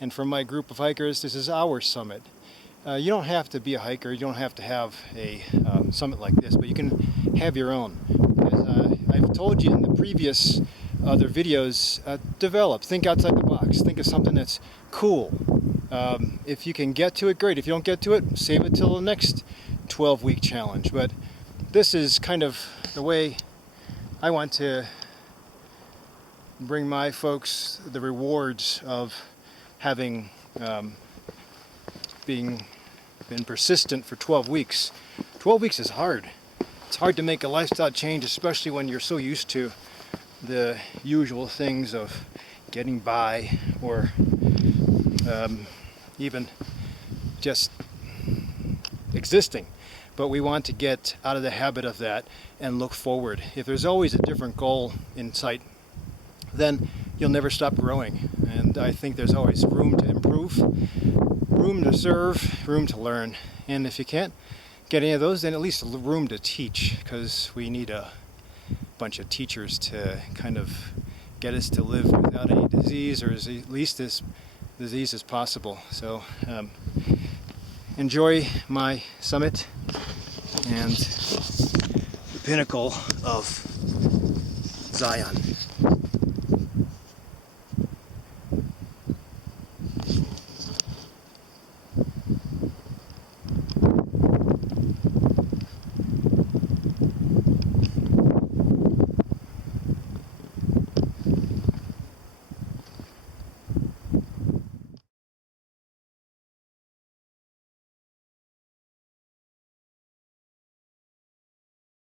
And for my group of hikers, this is our summit. You don't have to be a hiker, you don't have to have a summit like this, but you can have your own. As I've told you in the previous other videos, think outside the box, think of something that's cool. If you can get to it, great. If you don't get to it, save it till the next 12-week challenge. But this is kind of the way I want to bring my folks the rewards of having been persistent for 12 weeks. 12 weeks is hard. It's hard to make a lifestyle change, especially when you're so used to the usual things of getting by or even just existing. But we want to get out of the habit of that and look forward. If there's always a different goal in sight, then you'll never stop growing. And I think there's always room to improve, room to serve, room to learn. And if you can't get any of those, then at least room to teach, because we need a bunch of teachers to kind of get us to live without any disease, or at least as disease as possible. So enjoy my summit and the pinnacle of Zion.